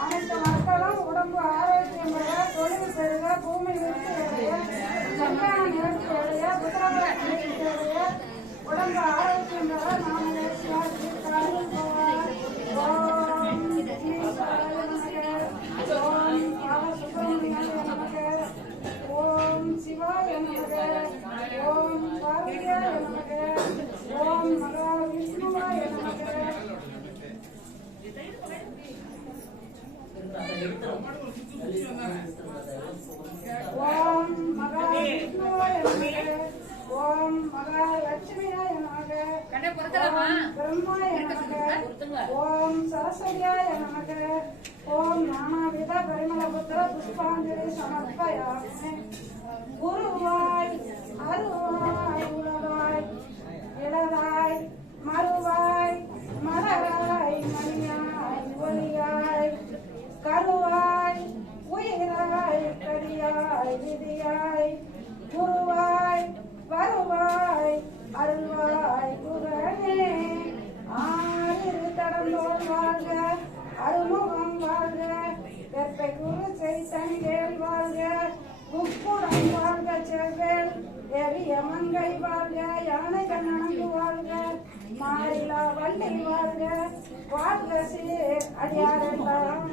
அனைத்து மக்களும் உடம்பு ஆரோக்கியம் பெற தொழில் பெறுக பூமி விருத்தி அடைய சந்தான நிகழ்ச்சி அடைய புத்திரபாக நிகழ்ச்சி அடைய உடம்பு ஆரோக்கியம் பெற நாம ஓம் சிவாய நமக ஓம் பார்வதியாய நமக ஓம் மகா விஷ்ணுவாய நமக ஓம் மகா விஷ்ணுவாய நமக ஓம் மகா லட்சுமியாய நமக ஓம் பிரம்மாய நமக ஓம் சரஸ்வதியாய நமக ஓம் நானாவித பரிமளபுத்திர புஷ்பாஞ்சலி சமர்ப்பயாமி குருவாய் அருவாய் உலகாய் இளதாய் மறுவாய் மலராய் மணியாய் ஒளியாய் கருவாய் உயிராய் கரியாய் விதியாய் குருவாய் வருவாய் அருள்வாய் குகனே ஆயிரு கடந்தோர் வாழ்க அருமுகம் வாழ்க வெப்பை குரு செய்தங்கேள் வாழ்க குக்குடம் வாழ்க செவ்வேல் எரிய மங்கை வாழ்க யானை கண்ணனங்கு வாழ்க மாறிலா வள்ளி வாழ்க வாழ்க சீர் அடியாரெல்லாம்